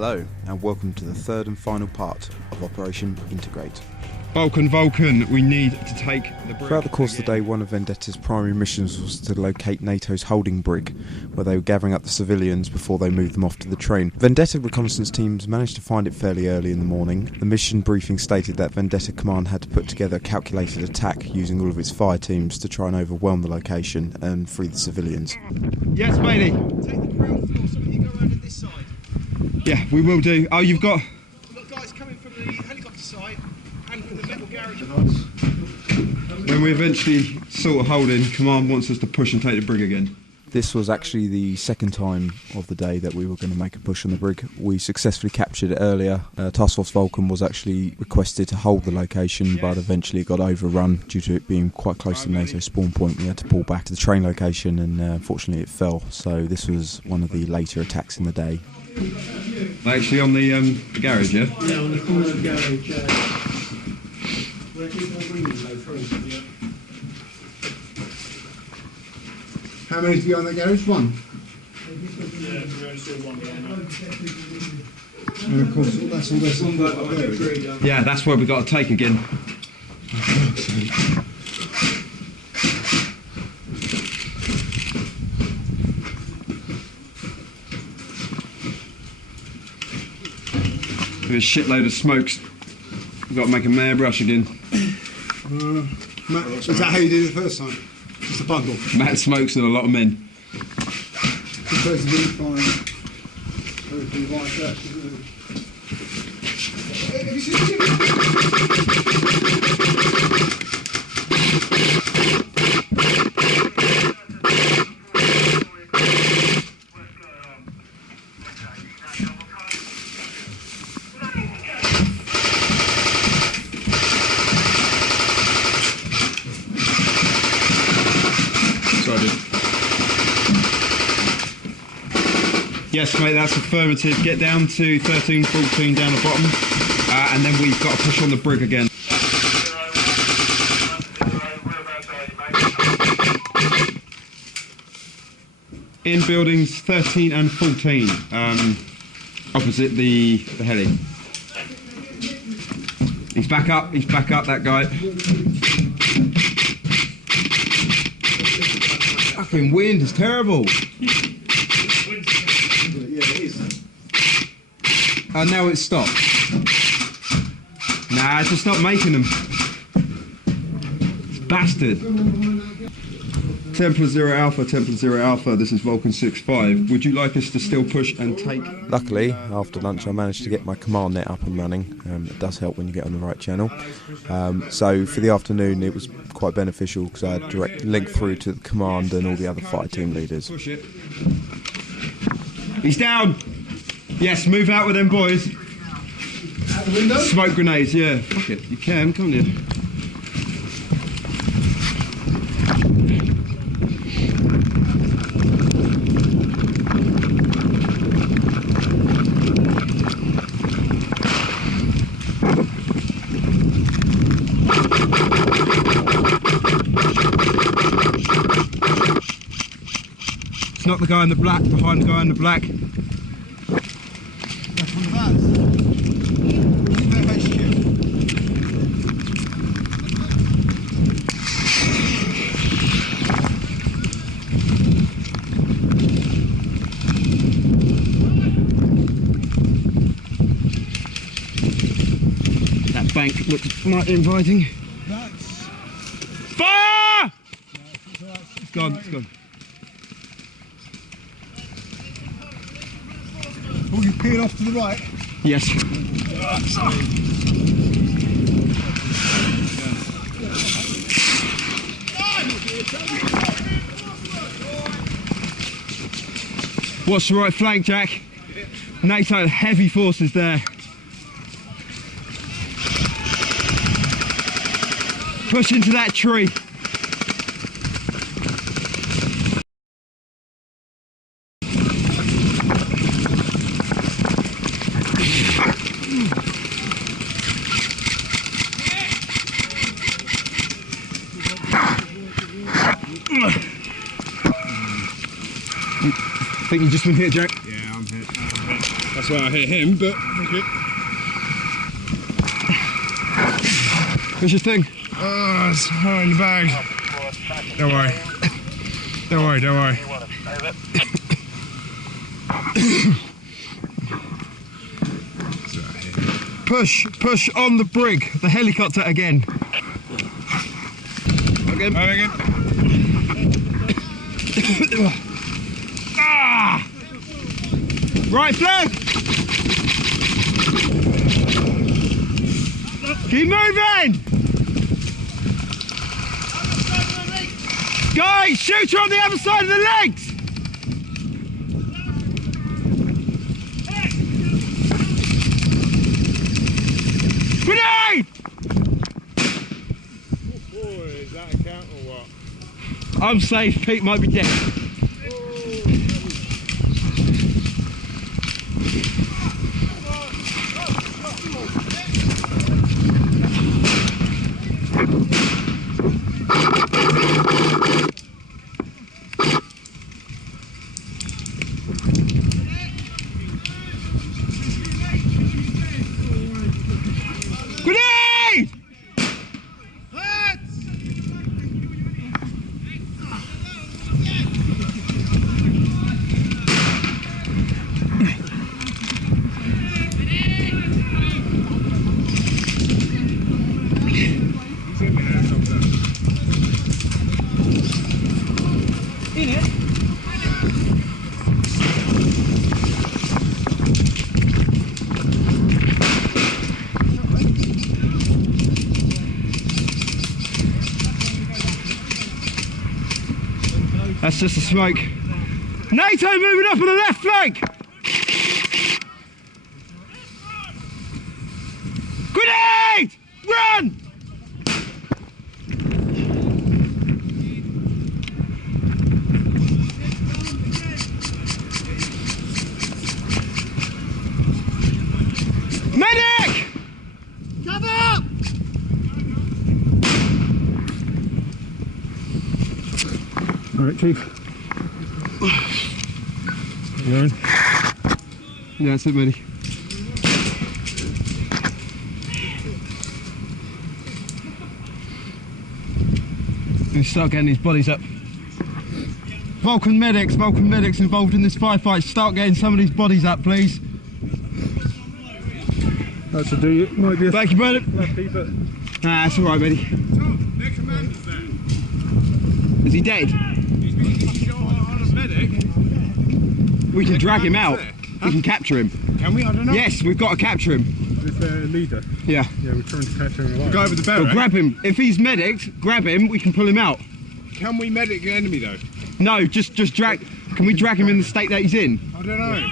Hello and welcome to the third and final part of Operation Integrate. Vulcan, we need to take the brig. Throughout the course of the day, one of Vendetta's primary missions was to locate NATO's holding brig, where they were gathering up the civilians before they moved them off to the train. Vendetta reconnaissance teams managed to find it fairly early in the morning. The mission briefing stated that Vendetta Command had to put together a calculated attack using all of its fire teams to try and overwhelm the location and free the civilians. Yes, matey. Take the ground floor so that you go around on this side. Yeah, we will do. Oh, We've got guys coming from the helicopter side and from the metal garage. when we eventually sort of hold in, Command wants us to push and take the brig again. This was actually the second time of the day that we were going to make a push on the brig. We successfully captured it earlier. Task Force Vulcan was actually requested to hold the location, but eventually it got overrun due to it being quite close to NATO spawn point. We had to pull back to the train location and unfortunately it fell. So this was one of the later attacks in the day. Actually on the garage, yeah? Yeah, on the corner of the garage. Where people are bringing low through. How many to be on the garage? One? Yeah, we only saw one down. And of course, that's all this on that. Yeah, that's where we got to take again. There's a shitload of smokes. We've got to make a mare brush again. Matt, is that how you did it the first time? Just a bundle. Matt smokes and a lot of men. Supposed to be fine. Everything like that. Have you seen Yes, mate, that's affirmative. Get down to 13, 14 down the bottom, and then we've got to push on the brig again. In buildings 13 and 14, opposite the heli. He's back up, that guy. Fucking wind is terrible. And now it's stopped. Nah, just stop making them. Bastard. Templar 0 Alpha, this is Vulcan 6-5. Would you like us to still push and take? Luckily, after lunch I managed to get my command net up and running. It does help when you get on the right channel. So for the afternoon it was quite beneficial because I had direct link through to the command and all the other fire team leaders. Push it. He's down! Yes, move out with them boys. out the window? Smoke grenades, yeah. Fuck it, you can, can't you? It's not the guy in the black, behind the guy in the black. That's one of ours. Their HQ. That bank looks mighty inviting. That's... Fire! No, It's gone, it's gone. Oh, you peeled off to the right? Yes. What's the right flank, Jack? NATO heavy forces there. Push into that tree. I think you've just been hit, Jack. Yeah, I'm hit. That's That's why I hit him, but okay. What's your thing? Oh, it's in the bag. Don't worry. Don't worry, don't worry. Push on the brig, the helicopter again. Again. Ah! Right flag! Keep moving! Guys, shoot her on the other side of the legs! Grenade! Boy, is that a count or what? I'm safe, Pete might be dead. Grenade! That's just a smoke. NATO moving up on the left flank! Grenade! Run! Medic! Cover! Alright, Chief. You on? Yeah, that's it, buddy. We start getting these bodies up. Vulcan medics involved in this firefight. Start getting some of these bodies up, please. That should do you. Might be a Thank you, brother. fluffy, but Nah, that's alright, buddy. Tom, their commander's there. Is he dead? He's been shot on a medic. We can Their drag him commander's out. there. We can capture him. Can we? I don't know. Yes, we've got to capture him. With their leader. Yeah. Yeah, we're trying to catch him alive. Go over the We'll barrel. grab him. If he's medic, grab him, we can pull him out. Can we medic the enemy though? No, just drag. Can we drag him in the state that he's in? I don't know.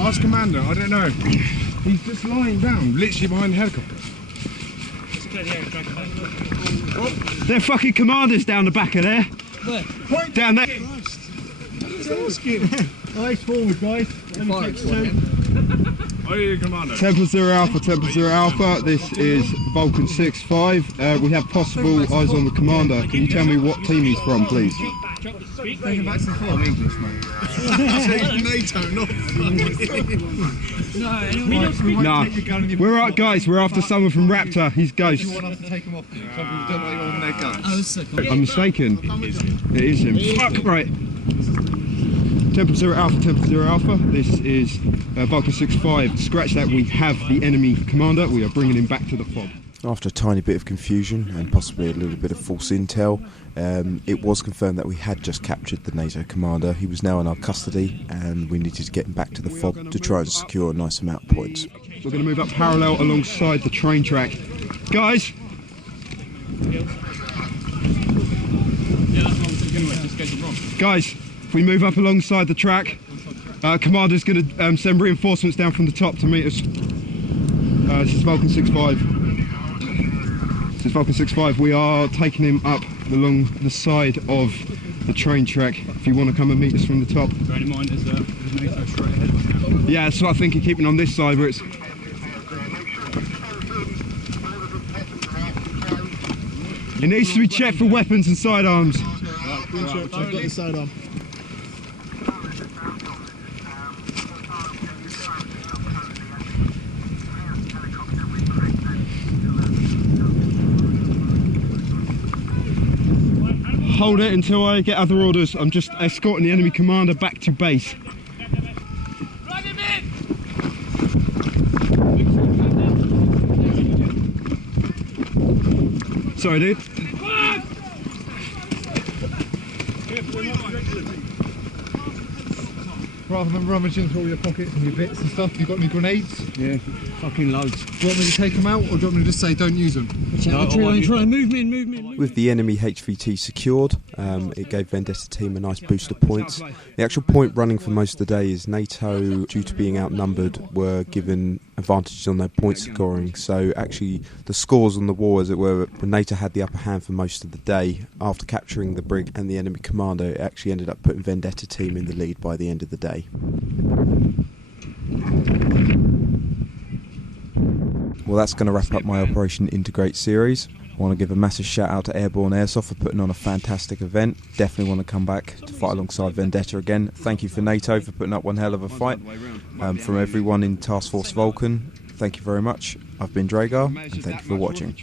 Ask commander, I don't know. He's just lying down, literally behind the helicopter. They're fucking commanders down the back of there. Where? Down there. Eyes forward, guys. Only takes two. Are you the commander? Templar 0 Alpha, this is Vulcan 6-5. We have possible eyes on the commander. Can you tell me what team he's from, please? Bring him back to the floor. I'm English, mate. NATO, not Nah, we're right, guys. We're after someone from Raptor. He's Ghost. You want us to take him off you? Some people don't like holding their guns. Oh, sick. I'm mistaken. It is him. Fuck, right. Templar 0 Alpha. This is Vulcan 6-5. Scratch that, we have the enemy commander. We are bringing him back to the FOB. After a tiny bit of confusion and possibly a little bit of false intel, it was confirmed that we had just captured the NATO commander. He was now in our custody and we needed to get him back to the FOB to try and secure a nice amount of points. We're going to move up parallel alongside the train track. Guys! Guys, if we move up alongside the track, commander's going to send reinforcements down from the top to meet us. This is Vulcan 6-5. This is Vulcan 6-5. We are taking him up along the side of the train track. If you want to come and meet us from the top. Bear in mind, there's NATO straight ahead. Yeah, that's what I'm thinking, keeping on this side where it's... It needs to be checked for weapons and sidearms. I've got the sidearm. hold it until I get other orders. I'm just escorting the enemy commander back to base. Sorry, dude. Rather than rummaging through all your pockets and your bits and stuff, you got any grenades? Yeah, fucking loads. Do you want me to take them out, or do you want me to just say don't use them? Try move me in. With the enemy HVT secured, it gave Vendetta team a nice boost of points. The actual point running for most of the day is NATO, due to being outnumbered, were given advantages on their point scoring. So actually the scores on the wall, as it were, when NATO had the upper hand for most of the day, after capturing the brig and the enemy commander, it actually ended up putting Vendetta team in the lead by the end of the day. Well, that's going to wrap up my Operation Integrate series. I want to give a massive shout out to Airborne Airsoft for putting on a fantastic event. Definitely want to come back to fight alongside Vendetta again. Thank you for NATO for putting up one hell of a fight. From everyone in Task Force Vulcan, thank you very much. I've been Dragar, and thank you for watching.